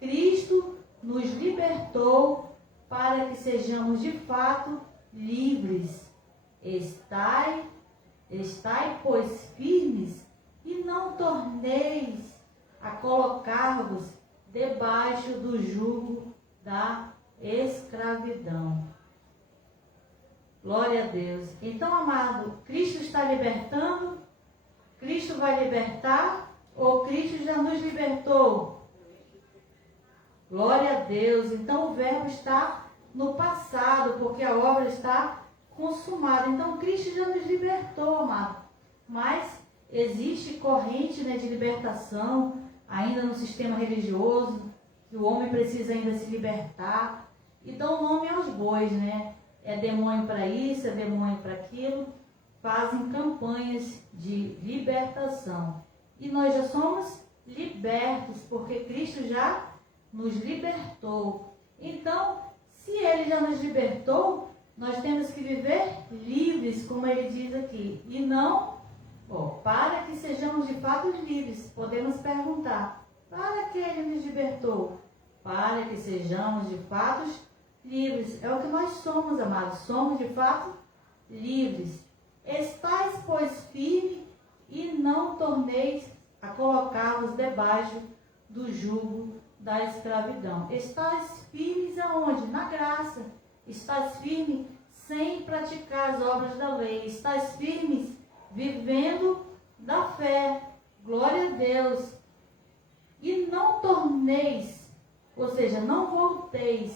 Cristo nos libertou para que sejamos de fato livres. Estai, pois, firmes, e não torneis a colocar-vos debaixo do jugo da escravidão. Glória a Deus. Então, amado, Cristo está libertando? Cristo vai libertar? Ou Cristo já nos libertou? Glória a Deus. Então, o verbo está no passado, porque a obra está consumada. Então, Cristo já nos libertou, amado. Mas existe corrente, né, de libertação ainda no sistema religioso, que o homem precisa ainda se libertar, e dão nome aos bois, né? É demônio para isso, é demônio para aquilo, fazem campanhas de libertação. E nós já somos libertos, porque Cristo já nos libertou. Então, se Ele já nos libertou, nós temos que viver livres, como Ele diz aqui, e não... para que sejamos de fato livres. Podemos perguntar, para que Ele nos libertou? Para que sejamos de fato livres. É o que nós somos, amados. Somos de fato livres. Estais, pois, firme, e não torneis a colocar-vos debaixo do jugo da escravidão. Estais firmes aonde? Na graça. Estais firmes sem praticar as obras da lei. Estais firmes vivendo da fé. Glória a Deus. E não torneis, ou seja, não voltei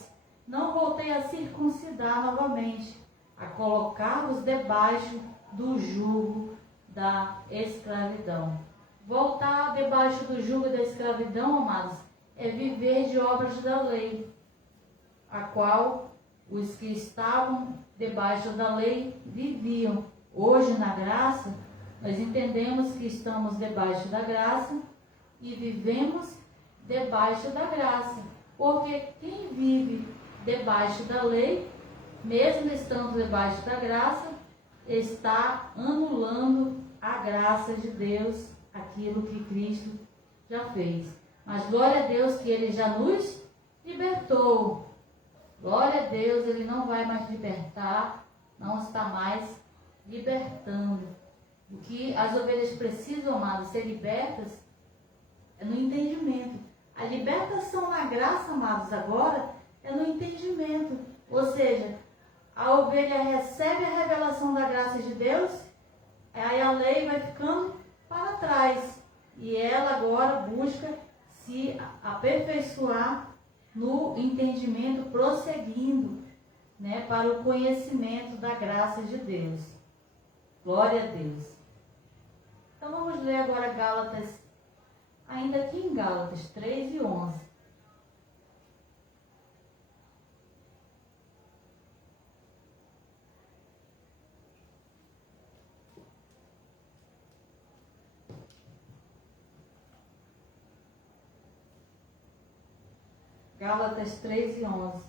a circuncidar novamente, a colocar-vos debaixo do jugo da escravidão. Voltar debaixo do jugo da escravidão, amados, é viver de obras da lei, a qual os que estavam debaixo da lei viviam. Hoje, na graça, nós entendemos que estamos debaixo da graça e vivemos debaixo da graça. Porque quem vive debaixo da lei, mesmo estando debaixo da graça, está anulando a graça de Deus, aquilo que Cristo já fez. Mas glória a Deus que Ele já nos libertou. Glória a Deus, Ele não vai mais libertar, não está mais libertando. O que as ovelhas precisam, amados, ser libertas é no entendimento. A libertação na graça, amados, agora é no entendimento. Ou seja, a ovelha recebe a revelação da graça de Deus, aí a lei vai ficando para trás. E ela agora busca se aperfeiçoar no entendimento, prosseguindo, né, para o conhecimento da graça de Deus. Glória a Deus. Então vamos ler agora Gálatas, ainda aqui em Gálatas 3 e 11. Gálatas 3 e 11.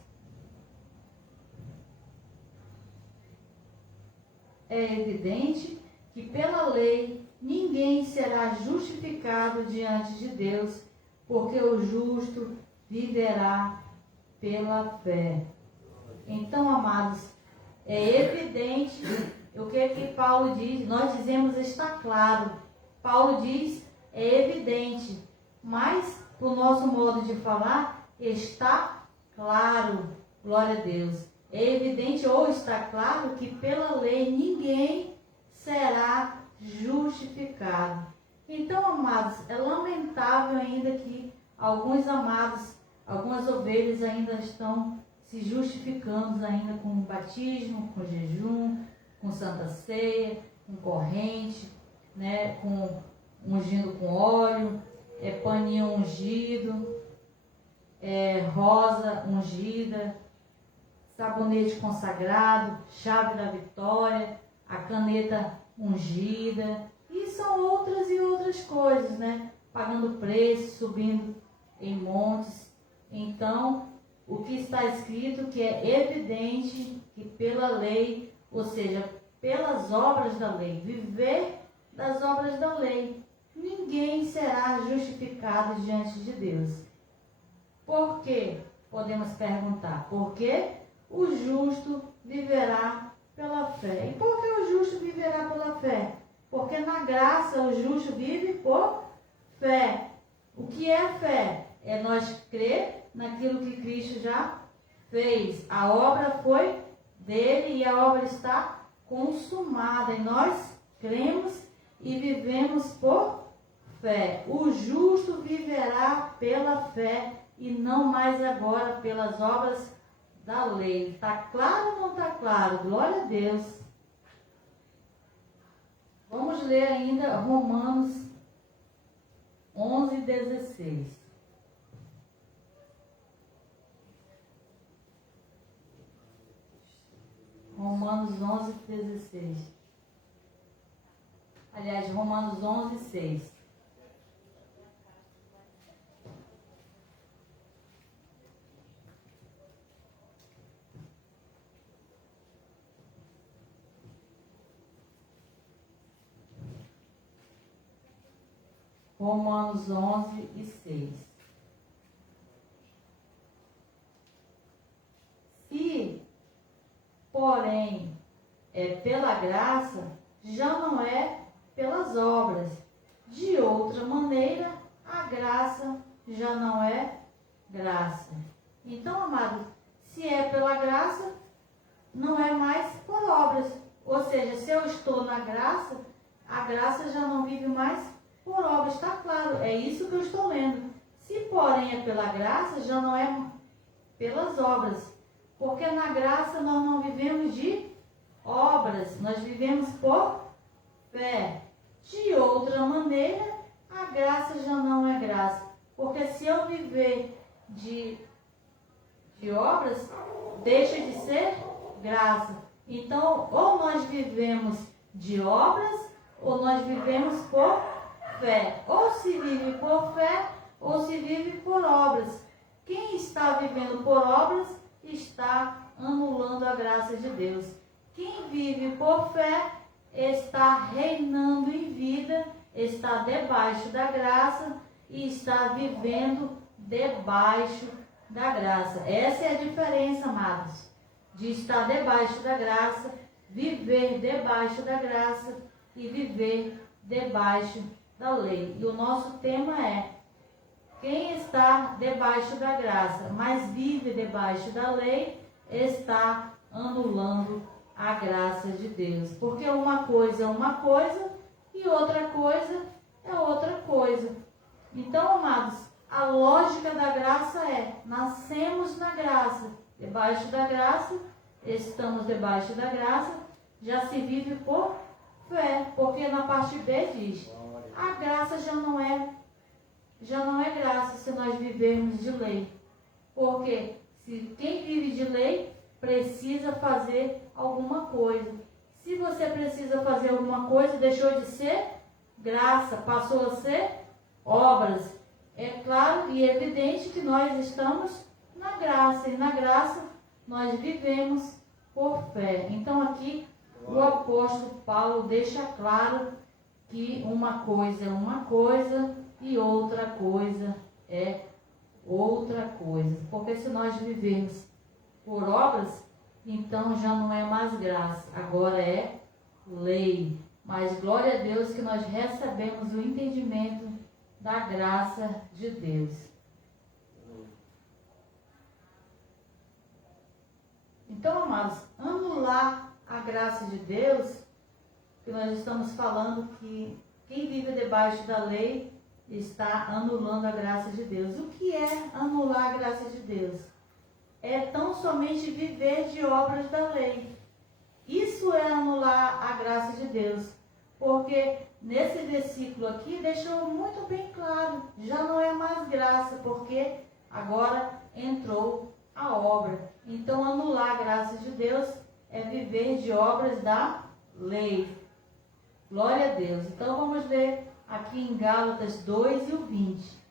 É evidente que pela lei ninguém será justificado diante de Deus, porque o justo viverá pela fé. Então, amados, é evidente o que Paulo diz. Nós dizemos está claro. Paulo diz é evidente, mas o nosso modo de falar está claro. Glória a Deus. É evidente ou está claro que pela lei ninguém será justificado. Então, amados, é lamentável ainda que alguns amados, algumas ovelhas ainda estão se justificando ainda com batismo, com jejum, com santa ceia, com corrente, né, com ungindo com óleo, paninho ungido, rosa ungida, sabonete consagrado, chave da vitória, a caneta ungida, e são outras e outras coisas, né? Pagando preço, subindo em montes. Então, o que está escrito que é evidente que pela lei, ou seja, pelas obras da lei, viver das obras da lei, ninguém será justificado diante de Deus. Por quê? Podemos perguntar. Porque o justo viverá pela fé. E por que o justo viverá pela fé? Porque na graça o justo vive por fé. O que é fé? É nós crer naquilo que Cristo já fez. A obra foi dele e a obra está consumada. E nós cremos e vivemos por fé. O justo viverá pela fé e não mais agora pelas obras da lei. Está claro ou não está claro? Glória a Deus. Vamos ler ainda Romanos 11, 16. Romanos 11, 16. Aliás, Romanos 11, 6. Romanos 11 e 6. Se, porém, é pela graça, já não é pelas obras. De outra maneira, a graça já não é graça. Então, amado, se é pela graça, não é mais por obras. Ou seja, se eu estou na graça, a graça já não vive mais por obras, está claro, é isso que eu estou lendo. Se, porém, é pela graça, já não é pelas obras. Porque na graça nós não vivemos de obras, nós vivemos por fé. De outra maneira, a graça já não é graça. Porque se eu viver de obras, deixa de ser graça. Então, ou nós vivemos de obras, ou nós vivemos por fé. Ou se vive por fé, ou se vive por obras. Quem está vivendo por obras está anulando a graça de Deus. Quem vive por fé está reinando em vida, está debaixo da graça e está vivendo debaixo da graça. Essa é a diferença, amados, de estar debaixo da graça, viver debaixo da graça e viver debaixo da lei. E o nosso tema é: quem está debaixo da graça, mas vive debaixo da lei, está anulando a graça de Deus. Porque uma coisa é uma coisa e outra coisa é outra coisa. Então, amados, a lógica da graça é: nascemos na graça, debaixo da graça, estamos debaixo da graça, já se vive por fé. Porque na parte B diz: a graça já não é graça se nós vivermos de lei. Porque se quem vive de lei precisa fazer alguma coisa. Se você precisa fazer alguma coisa, deixou de ser graça, passou a ser obras. É claro e evidente que nós estamos na graça, e na graça nós vivemos por fé. Então aqui o apóstolo Paulo deixa claro que uma coisa é uma coisa e outra coisa é outra coisa. Porque se nós vivermos por obras, então já não é mais graça, agora é lei. Mas glória a Deus que nós recebemos o entendimento da graça de Deus. Então, amados, anular a graça de Deus, que nós estamos falando que quem vive debaixo da lei está anulando a graça de Deus. O que é anular a graça de Deus? É tão somente viver de obras da lei. Isso é anular a graça de Deus. Porque nesse versículo aqui deixou muito bem claro, já não é mais graça, porque agora entrou a obra. Então anular a graça de Deus é viver de obras da lei. Glória a Deus. Então vamos ler aqui em Gálatas 2 e o 20.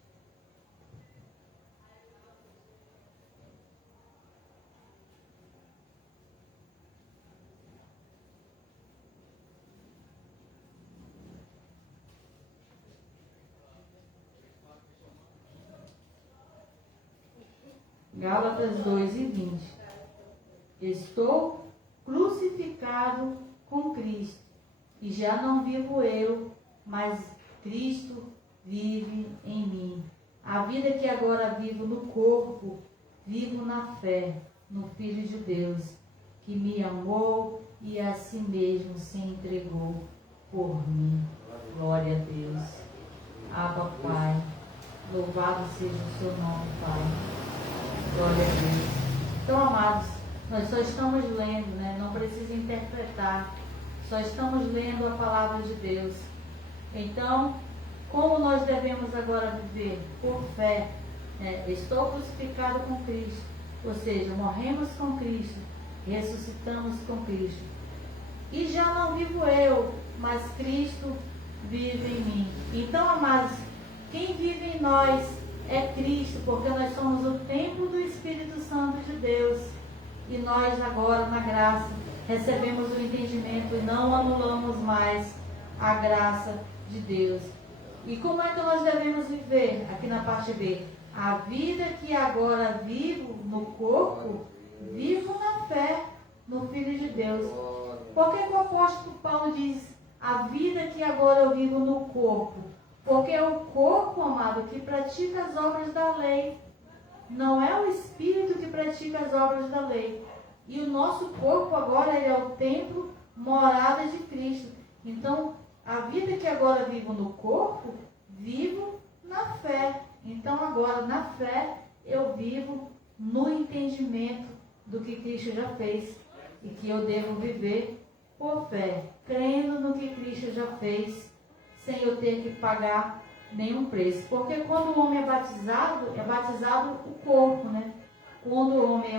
Gálatas 2 e 20. Estou crucificado com Cristo, e já não vivo eu, mas Cristo vive em mim. A vida que agora vivo no corpo, vivo na fé, no Filho de Deus, que me amou e a si mesmo se entregou por mim. Glória a Deus. Abba, Pai, louvado seja o seu nome, Pai. Glória a Deus. Então, amados, nós só estamos lendo, né? Não precisa interpretar. Só estamos lendo a palavra de Deus. Então, como nós devemos agora viver? Por fé. Estou crucificado com Cristo. Ou seja, morremos com Cristo. Ressuscitamos com Cristo. E já não vivo eu, mas Cristo vive em mim. Então, amados, quem vive em nós é Cristo, porque nós somos o templo do Espírito Santo de Deus. E nós agora, na graça, recebemos o entendimento e não anulamos mais a graça de Deus. E como é que nós devemos viver? Aqui na parte B. A vida que agora vivo no corpo, vivo na fé no Filho de Deus. Por que o apóstolo Paulo diz a vida que agora eu vivo no corpo? Porque é o corpo, amado, que pratica as obras da lei. Não é o espírito que pratica as obras da lei. E o nosso corpo agora ele é o templo, morada de Cristo. Então, a vida que agora vivo no corpo, vivo na fé. Então, agora, na fé, eu vivo no entendimento do que Cristo já fez. E que eu devo viver por fé, crendo no que Cristo já fez, sem eu ter que pagar nenhum preço. Porque quando o homem é batizado o corpo, né? Quando o homem é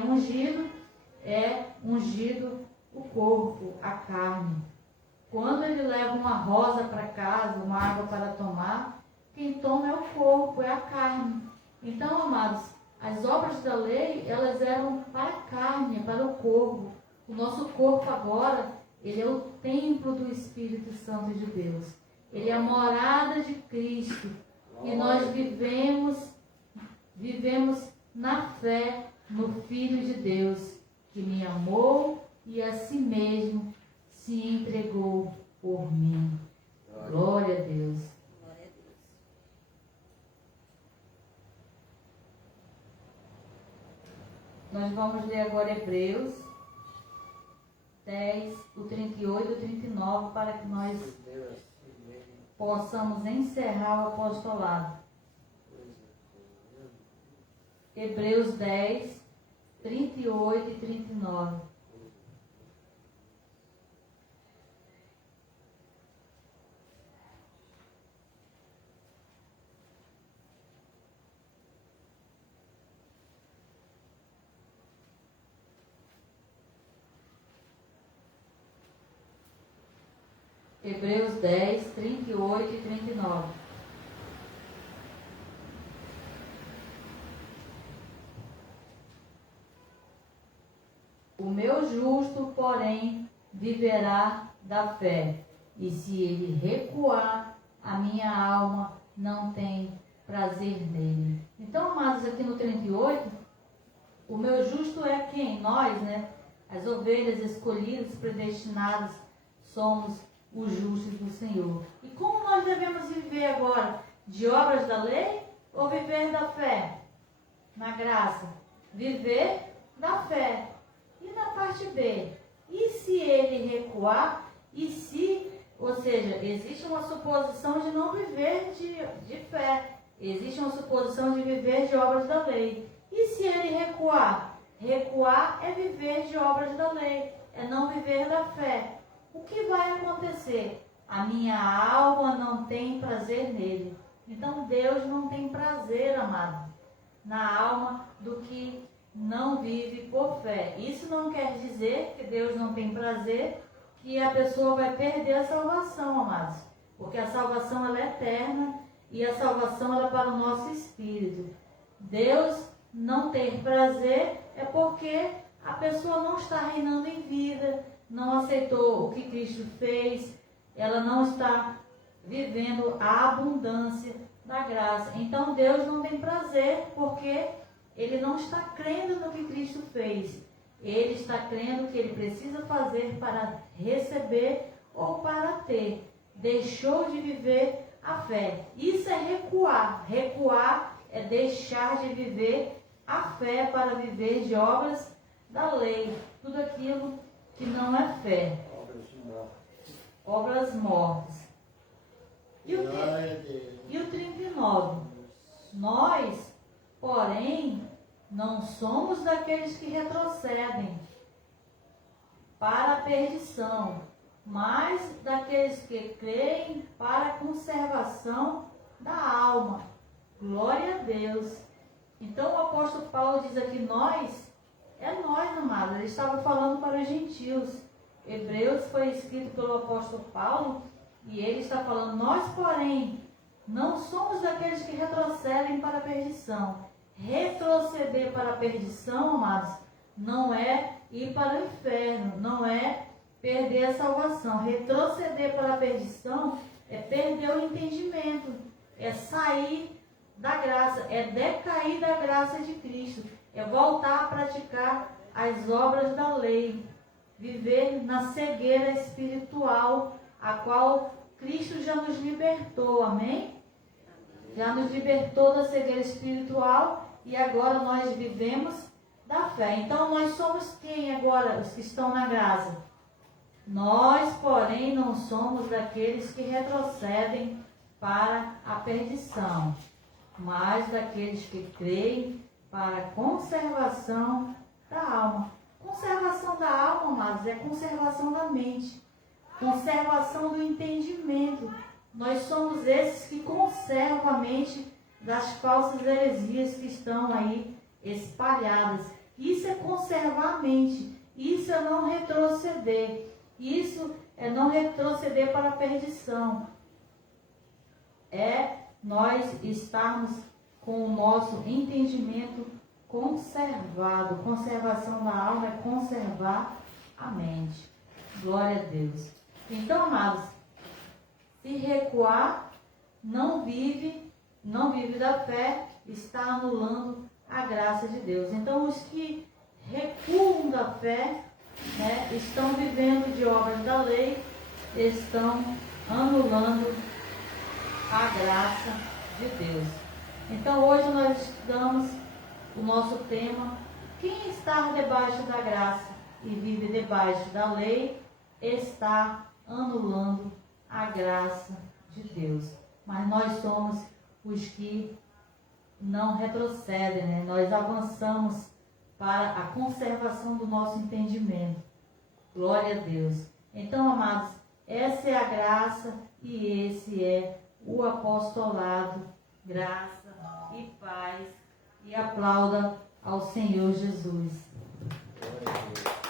ungido o corpo, a carne. Quando ele leva uma rosa para casa, uma água para tomar, quem toma é o corpo, é a carne. Então, amados, As obras da lei, elas eram para a carne, para o corpo. O nosso corpo agora, ele é o templo do Espírito Santo de Deus. Ele é a morada de Cristo. E nós vivemos na fé no Filho de Deus, que me amou e a si mesmo se entregou por mim. Glória a Deus. Nós vamos ler agora Hebreus 10, o 38 e o 39, para que nós possamos encerrar o apostolado. Hebreus 10, 38 e 39. Hebreus 10, 38 e 39. O meu justo, porém, viverá da fé, e se ele recuar, a minha alma não tem prazer nele. Então, amados, aqui no 38, o meu justo é quem? Nós, né? As ovelhas escolhidas, predestinadas, somos os justos do Senhor. E como nós devemos viver agora? De obras da lei ou viver da fé? Na graça. Viver da fé. E na parte B? E se ele recuar? E se, ou seja, existe uma suposição de não viver de fé. Existe uma suposição de viver de obras da lei. E se ele recuar? Recuar é viver de obras da lei. É não viver da fé. O que vai acontecer? A minha alma não tem prazer nele. Então Deus não tem prazer, amado, na alma do que não vive por fé. Isso não quer dizer que Deus não tem prazer, que a pessoa vai perder a salvação, amados. Porque a salvação ela é eterna e a salvação ela é para o nosso espírito. Deus não ter prazer é porque a pessoa não está reinando em vida, não aceitou o que Cristo fez, ela não está vivendo a abundância da graça. Então Deus não tem prazer porque ele não está crendo no que Cristo fez. Ele está crendo que ele precisa fazer para receber ou para ter. Deixou de viver a fé. Isso é recuar. Recuar é deixar de viver a fé para viver de obras da lei. Tudo aquilo que não é fé. Obras mortas. E o 39. Nós, porém, não somos daqueles que retrocedem para a perdição, mas daqueles que creem para a conservação da alma. Glória a Deus. Então o apóstolo Paulo diz aqui, nós, amados. Ele estava falando para os gentios. Hebreus foi escrito pelo apóstolo Paulo e ele está falando, nós, porém, não somos daqueles que retrocedem para a perdição. Retroceder para a perdição, amados, não é ir para o inferno, não é perder a salvação. Retroceder para a perdição é perder o entendimento, é sair da graça, é decair da graça de Cristo, é voltar a praticar as obras da lei, viver na cegueira espiritual, a qual Cristo já nos libertou, amém? Já nos libertou da cegueira espiritual e agora nós vivemos da fé. Então nós somos quem agora, os que estão na graça? Nós, porém, não somos daqueles que retrocedem para a perdição, mas daqueles que creem para a conservação da alma. Conservação da alma, amados, é conservação da mente, conservação do entendimento. Nós somos esses que conservam a mente das falsas heresias que estão aí espalhadas. Isso é conservar a mente, isso é não retroceder, isso é não retroceder para a perdição. É nós estarmos com o nosso entendimento conservado. Conservação da alma é conservar a mente. Glória a Deus. Então, amados, se recuar, não vive da fé, está anulando a graça de Deus. Então, os que recuam da fé, né, estão vivendo de obras da lei, estão anulando a graça de Deus. Então, hoje nós estudamos o nosso tema: quem está debaixo da graça e vive debaixo da lei está anulando a graça de Deus. Mas nós somos os que não retrocedem, né? Nós avançamos para a conservação do nosso entendimento. Glória a Deus. Então, amados, essa é a graça e esse é o apostolado. Graça e paz. E aplauda ao Senhor Jesus. Glória a Deus.